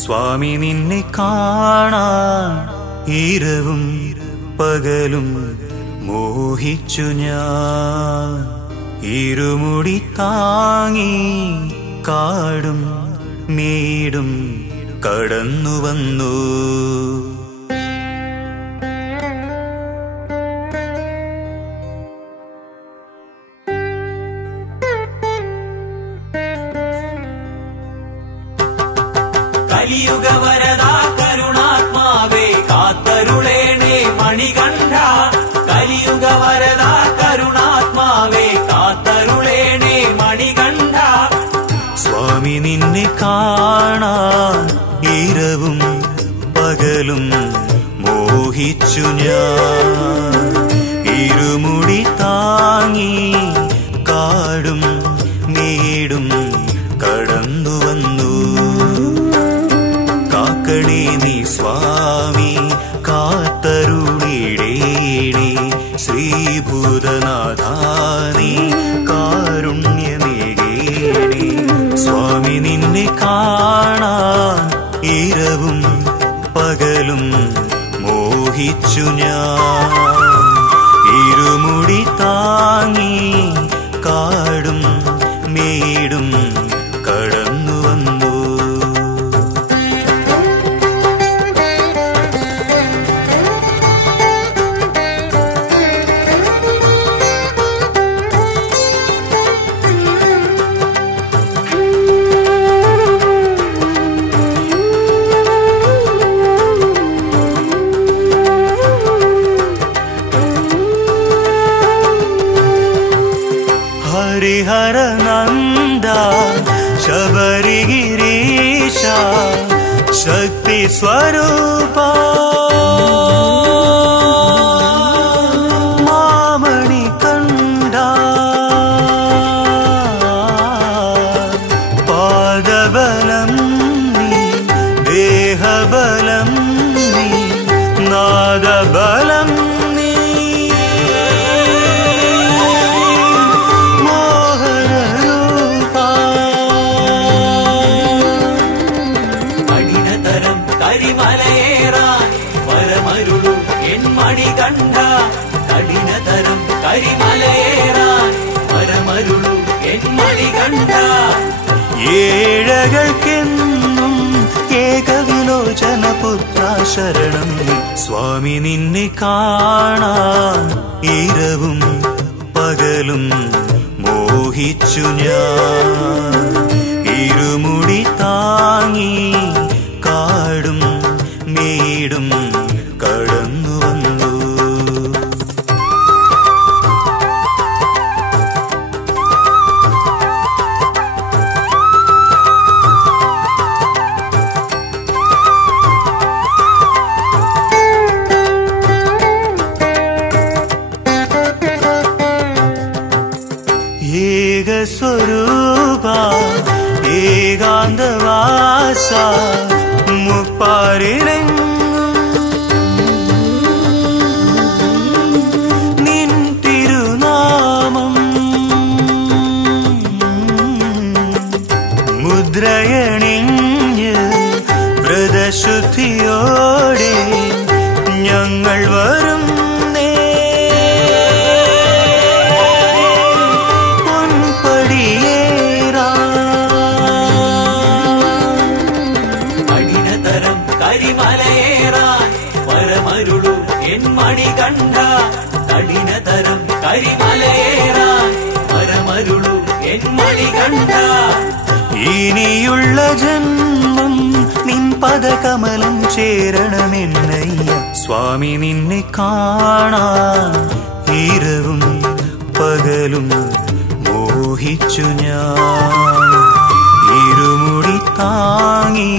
സ്വാമി നിന്നെ കാണാൻ ഇരവും പകലും മോഹിച്ചു ഞാൻ. ഇരുമുടി താങ്ങി കാടും മേടും കടന്നു വന്നു. കലിയുഗ വരദാ കരുണാത്മാവേ കാത്തരുളേണേ മണികണ്ഠ. കലിയുഗ വരദാ കരുണാത്മാവേ കാത്തരുളേണേ മണികണ്ഠ. സ്വാമി നിന്നെ കാണാൻ ഇരവും പകലും മോഹിച്ചു ഞാൻ. ഇരുമുടി താങ്ങി കാടും മേടും കടന്നു വന്നു. കാക്കണേ നീ സ്വാമി കാത്തരുളിടേണേ. ശ്രീഭൂതനാഥാനേ കാരുണ്യമേകേണേ. സ്വാമി നിന്നെ കാണാൻ ഇരവും പകലും മോഹിച്ചു ഞാൻ. ഇരുമുടി താങ്ങി കാടും മേടും കടന്നു വന്നു. ഹരിഹര നന്ദ ശബരിഗിരീശ ശക്തി സ്വരൂപ മാമണി കണ്ഠ. പാദബലം നീ ദേഹബലം നീ നാദബലം മണികണ്ഠ. കഠിനതരം കരിമലയേറാൻ പരമരുളു എൻ മണികണ്ഠ. ഏഴകൾക്കെന്നും ഏകവിലോചന പുത്ര ശരണം. സ്വാമി നിന്നെ കാണാൻ ഇരവും പകലും മോഹിച്ചു ഞാൻ. ഇരുമുടി താങ്ങി കാടും മേടും കടന്നു വന്നു. ഏകസ്വരൂപ ഏകാന്തവാസ മുപ്പാരിലെങ്ങും നിൻ തിരുനാമം മുദ്രയണിഞ്ഞ് വ്രതശുദ്ധിയോടെ ഞങ്ങൾ വരും. കരിമലയേറാൻ പരമരുളു എൻ മണികണ്ഠ. കഠിനതരം കരിമലയേറാൻ പരമരുളു എൻ മണികണ്ഠ. ഇനിയുള്ള ജന്മം നിൻ പദകമലം ചേരണമെന്നയ്യ. സ്വാമി നിന്നെ കാണാൻ ഇരവും പകലും മോഹിച്ചു ഞാൻ. ഇരുമുടി താങ്ങി